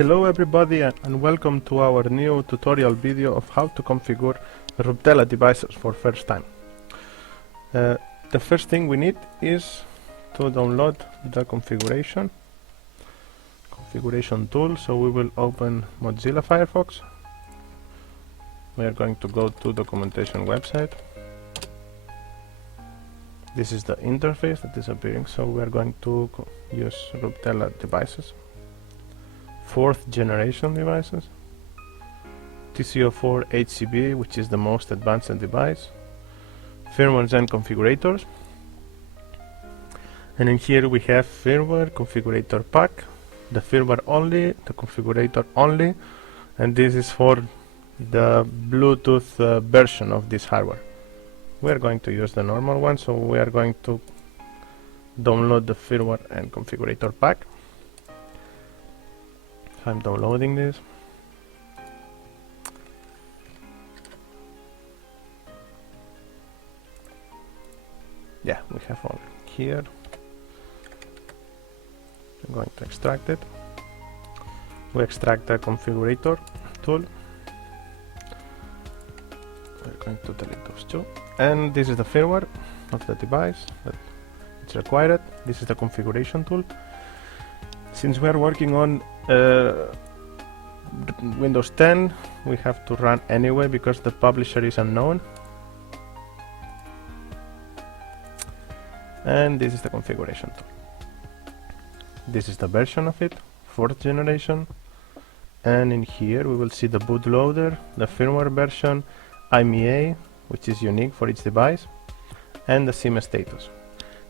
Hello everybody and welcome to our new tutorial video of how to configure Ruptela devices for first time. The first thing we need is to download the configuration tool. So we will open Mozilla Firefox. We are going to go to documentation website. This is the interface that is appearing, so we are going to use Ruptela devices. 4th generation devices, TCO4 HCB, which is the most advanced device, firmwares and configurators, and in here we have firmware, configurator pack, the firmware only, the configurator only, and this is for the Bluetooth version of this hardware. We are going to use the normal one, so we are going to download the firmware and configurator pack. I'm downloading this. Yeah, we have all here. I'm going to extract it. We extract the configurator tool. We're going to delete those two. And this is the firmware of the device that it's required. This is the configuration tool. Since we are working on Windows 10, we have to run anyway because the publisher is unknown. And this is the configuration tool. This is the version of it, 4th generation. And in here we will see the bootloader, the firmware version, IMEI, which is unique for each device, and the SIM status.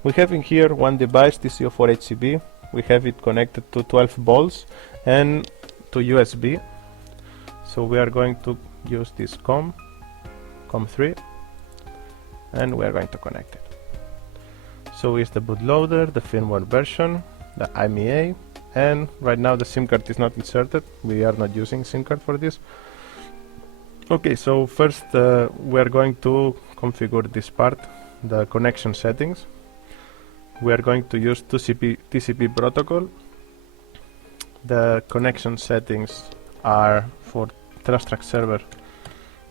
We have in here one device, TCO4 HCB. We have it connected to 12 volts and to USB. So we are going to use this COM3, and we are going to connect it. So it's the bootloader, the firmware version, the IMEI, and right now the SIM card is not inserted. We are not using SIM card for this. Okay, so first we are going to configure this part, the connection settings. We are going to use TCP protocol. The connection settings are for TrustTrack server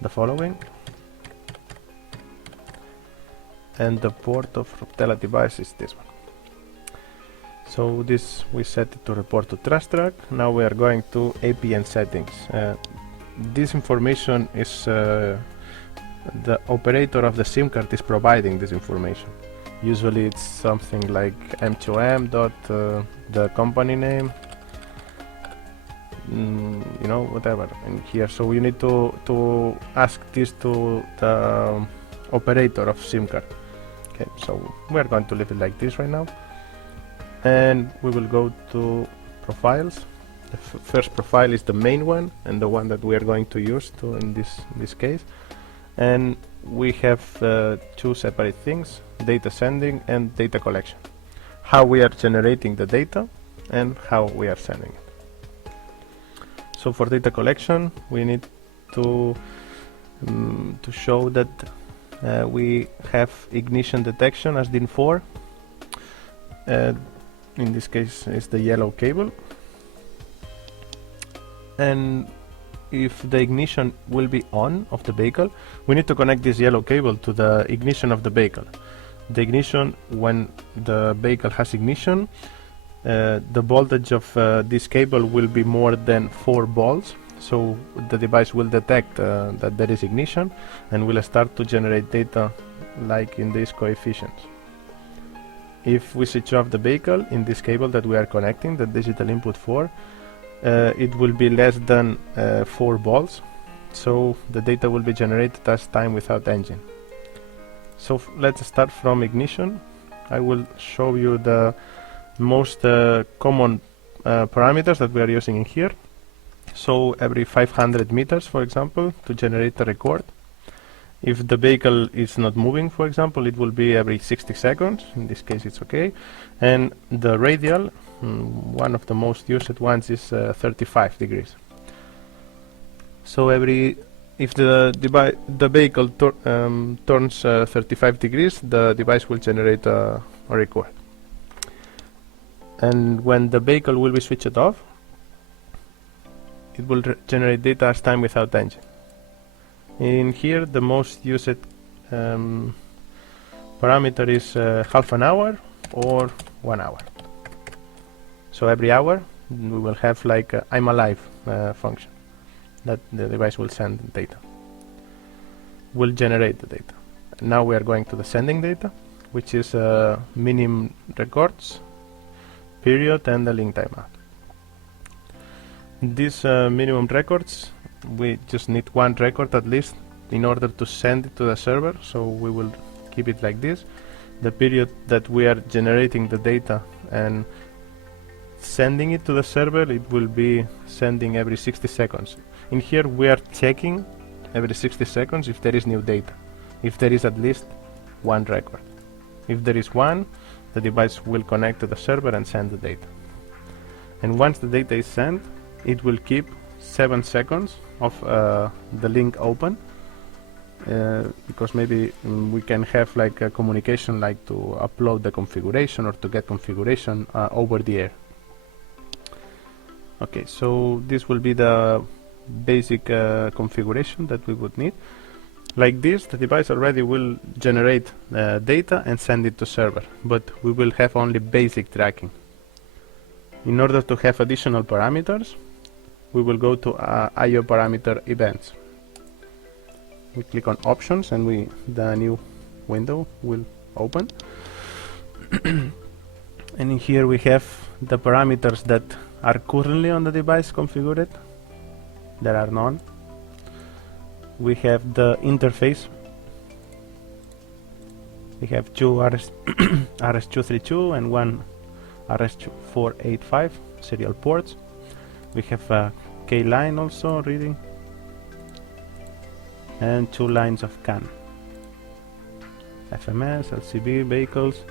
the following, and the port of Ruptela device is this one. So this we set it to report to TrustTrack. Now we are going to APN settings. This information is the operator of the SIM card is providing this information. Usually it's something like m2m dot the company name, you know, whatever in here. So you need to ask this to the operator of SIM card. Okay, so we are going to leave it like this right now, and we will go to profiles. The first profile is the main one and the one that we are going to use in this case, and we have two separate things: data sending and data collection. How we are generating the data and how we are sending it. So for data collection, we need to show that we have ignition detection as DIN4. In this case, it's the yellow cable. And if the ignition will be on of the vehicle, we need to connect this yellow cable to the ignition of the vehicle. The ignition, when the vehicle has ignition, the voltage of this cable will be more than 4 volts. So the device will detect that there is ignition and will start to generate data like in these coefficients. If we switch off the vehicle in this cable that we are connecting, the digital input 4, it will be less than 4 volts, so the data will be generated as time without engine. So let's start from ignition. I will show you the most common parameters that we are using in here. So every 500 meters, for example, to generate a record. If the vehicle is not moving, for example, it will be every 60 seconds. In this case it's okay. And the radial, one of the most used ones, is 35 degrees. So if the vehicle turns 35 degrees, the device will generate a record. And when the vehicle will be switched off, it will generate data as time without engine. In here, the most used parameter is half an hour or 1 hour. So every hour we will have like a I'm alive function that the device will send data, will generate the data. Now we are going to the sending data, which is minimum records, period, and the link timeout. These minimum records, we just need one record at least in order to send it to the server, so we will keep it like this. The period that we are generating the data and sending it to the server, it will be sending every 60 seconds. In here we are checking every 60 seconds if there is new data, if there is at least one record. If there is one, the device will connect to the server and send the data. And once the data is sent, it will keep 7 seconds of the link open, because maybe we can have like a communication, like to upload the configuration or to get configuration over the air. Okay, so this will be the basic configuration that we would need. Like this, the device already will generate data and send it to server, but we will have only basic tracking. In order to have additional parameters, we will go to IO parameter events. We click on options and the new window will open. And in here we have the parameters that are currently on the device configured. There are none. We have the interface. We have two RS-232 and one RS-485 serial ports. We have a K line also reading and 2 lines of CAN. FMS, LCB, vehicles,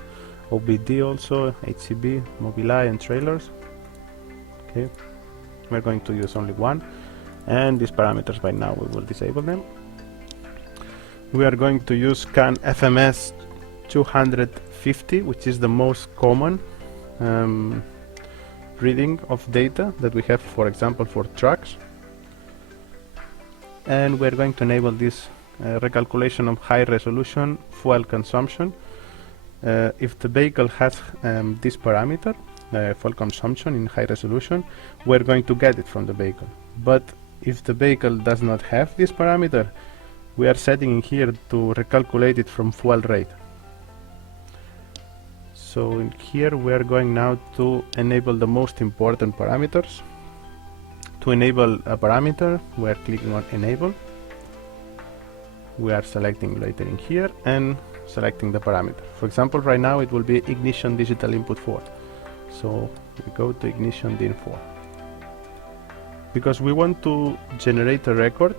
OBD also, HCB, Mobileye and trailers. Okay, we're going to use only one, and these parameters by now we will disable them. We are going to use CAN FMS 250, which is the most common reading of data that we have, for example, for trucks. And we're going to enable this recalculation of high resolution fuel consumption. If the vehicle has this parameter, fuel consumption in high resolution, we're going to get it from the vehicle. But if the vehicle does not have this parameter, we are setting in here to recalculate it from fuel rate. So in here we are going now to enable the most important parameters. To enable a parameter, we are clicking on enable. We are selecting later in here and selecting the parameter. For example, right now it will be ignition digital input 4. So we go to ignition DIN 4. Because we want to generate a record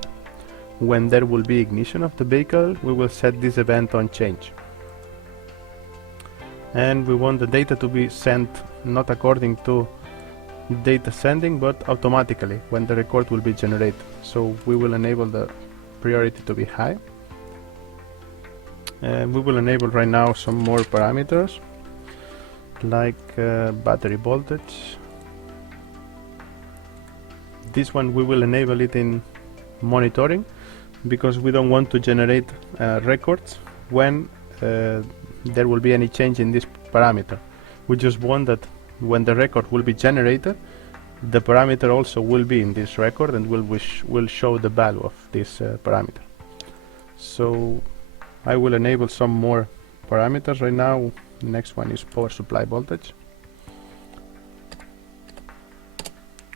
when there will be ignition of the vehicle, we will set this event on change. And we want the data to be sent not according to data sending, but automatically when the record will be generated. So we will enable the priority to be high. And we will enable right now some more parameters, like battery voltage. This one we will enable it in monitoring, because we don't want to generate records when there will be any change in this parameter. We just want that when the record will be generated, the parameter also will be in this record and will show the value of this parameter. So I will enable some more parameters right now. The next one is power supply voltage.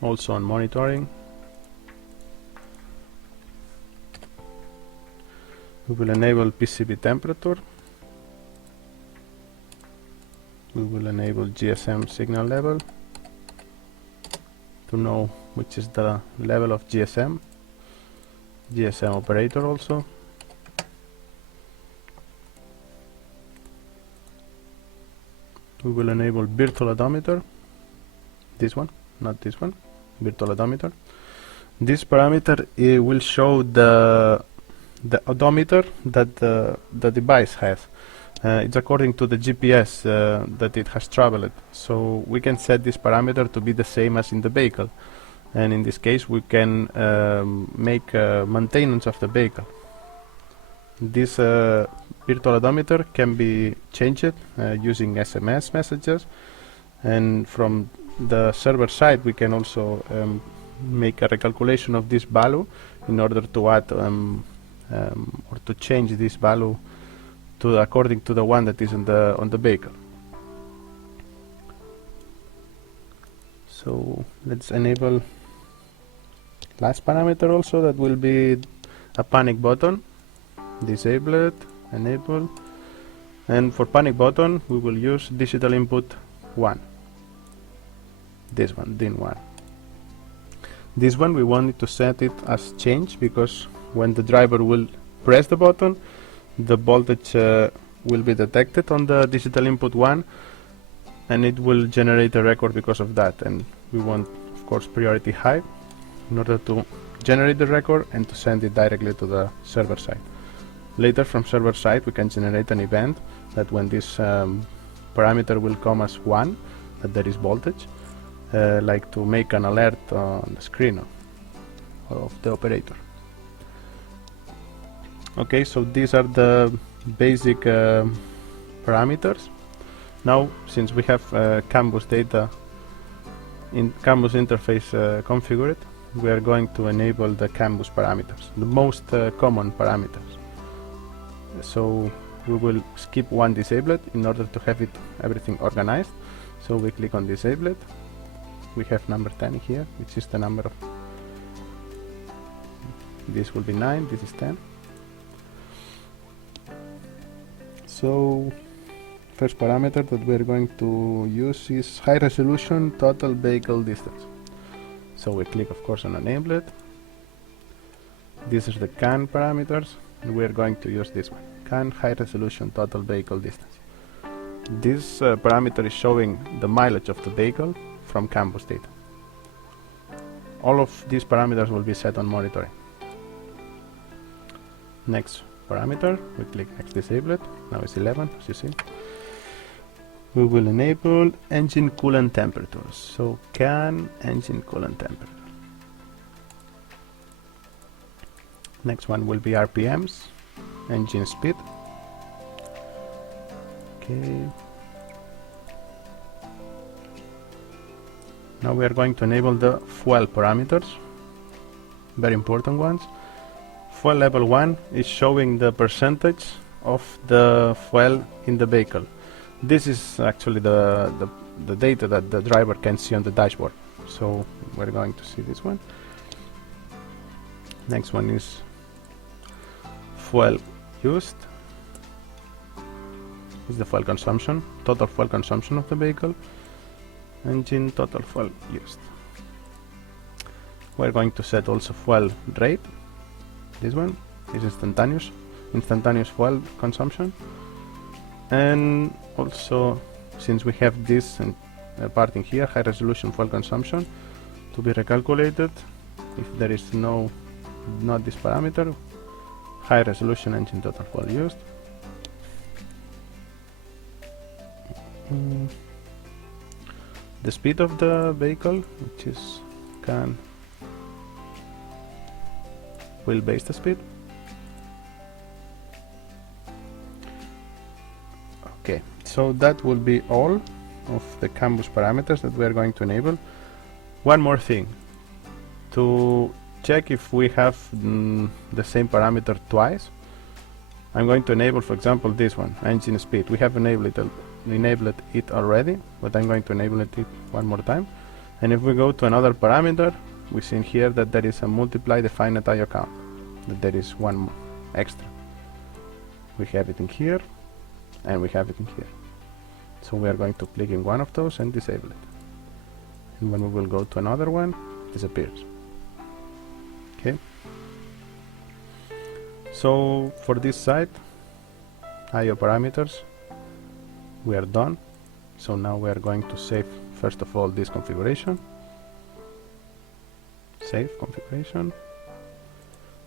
Also on monitoring. We will enable PCB temperature. We will enable GSM signal level to know which is the level of GSM operator also. We will enable virtual odometer, this one, not this one, virtual odometer. This parameter will show the odometer that the device has. It's according to the GPS that it has traveled, so we can set this parameter to be the same as in the vehicle. and in this case we can make maintenance of the vehicle. This virtual odometer can be changed using SMS messages, and from the server side we can also make a recalculation of this value in order to add or to change this value to according to the one that is on the vehicle. So let's enable last parameter also, that will be a panic button. Disable it, enable, and for panic button we will use digital input 1. This one, DIN1. This one we wanted to set it as change, because when the driver will press the button, the voltage will be detected on the digital input 1, and it will generate a record because of that. And we want, of course, priority high in order to generate the record and to send it directly to the server side. Later, from server side, we can generate an event that when this parameter will come as 1, that there is voltage, like to make an alert on the screen of the operator. Okay, so these are the basic parameters. Now, since we have CAN bus data in CAN bus interface configured, we are going to enable the CAN bus parameters, the most common parameters. So we will skip one disabled in order to have everything organized. So we click on disabled. We have number 10 here, which is the number of, this will be 9, this is 10. So first parameter that we're going to use is high resolution total vehicle distance. So we click, of course, on enable it. This is the CAN parameters, and we're going to use this one, CAN high resolution total vehicle distance. This parameter is showing the mileage of the vehicle from CAN bus data. All of these parameters will be set on monitoring. Next parameter, we click next disabled. Now it's 11, as you see. We will enable engine coolant temperatures. So CAN engine coolant temperature. Next one will be RPMs, engine speed. Okay. Now we are going to enable the fuel parameters, very important ones. Fuel level 1 is showing the percentage of the fuel in the vehicle. This is actually the data that the driver can see on the dashboard. So we're going to see this one. Next one is fuel used. Is the fuel consumption, total fuel consumption of the vehicle. Engine total fuel used. We're going to set also fuel rate. This one is instantaneous fuel consumption. And also, since we have this part in here, high resolution fuel consumption, to be recalculated if there is not this parameter, high resolution engine total fuel used. The speed of the vehicle, which is CAN wheel-based speed. Okay, so that will be all of the CAN bus parameters that we are going to enable. One more thing, to check if we have the same parameter twice, I'm going to enable, for example, this one, engine speed. We have enabled it already, but I'm going to enable it one more time. And if we go to another parameter, we see here that there is a multiply defined IO count, that there is one extra. We have it in here, and we have it in here. So we are going to click in one of those and disable it. And when we will go to another one, it disappears. Okay. So for this side, IO parameters, we are done. So now we are going to save first of all this configuration. Save configuration.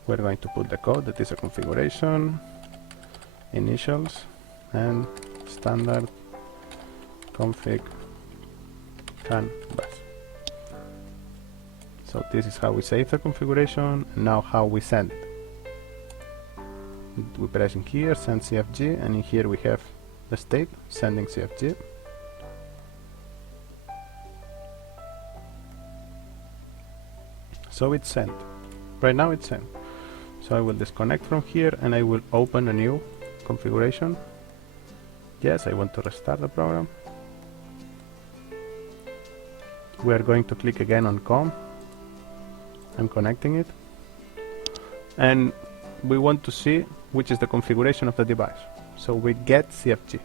We're going to put the code that is a configuration, initials, and standard config CAN bus. So this is how we save the configuration, and now how we send it. We press in here, send CFG, and in here we have the state, sending CFG. So it's sent. Right now it's sent. So I will disconnect from here and I will open a new configuration. Yes, I want to restart the program. We are going to click again on COM. I'm connecting it. And we want to see which is the configuration of the device. So we get CFG.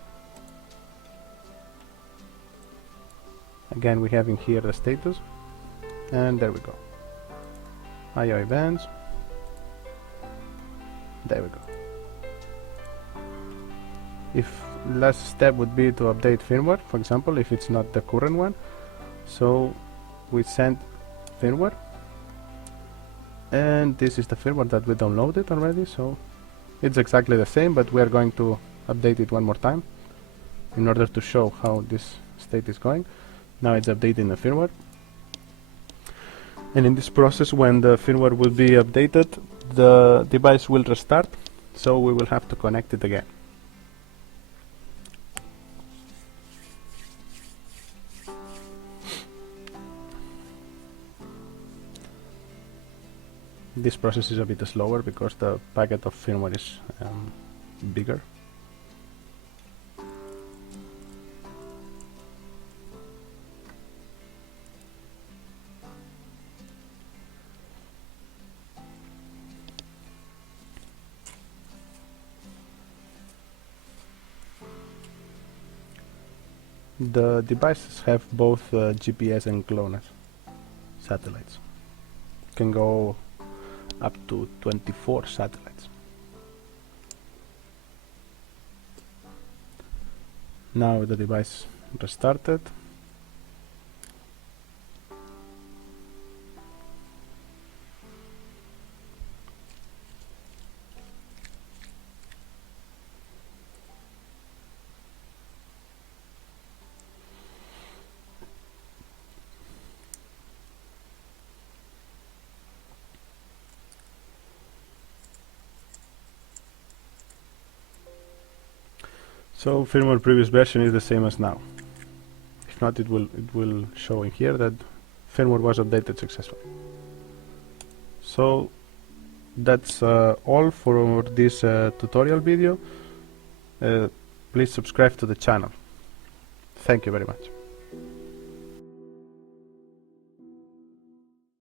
Again, we have in here the status. And there we go. IO events. There we go. If last step would be to update firmware, for example, if it's not the current one. So we send firmware, and this is the firmware that we downloaded already, so it's exactly the same, but we are going to update it one more time in order to show how this state is going. Now it's updating the firmware, and in this process, when the firmware will be updated, the device will restart, so we will have to connect it again. This process is a bit slower because the packet of firmware is bigger. The devices have both GPS and GLONASS satellites. Can go up to 24 satellites. Now the device restarted. So firmware previous version is the same as now. If not, it will show in here that firmware was updated successfully. So that's all for this tutorial video. Please subscribe to the channel. Thank you very much.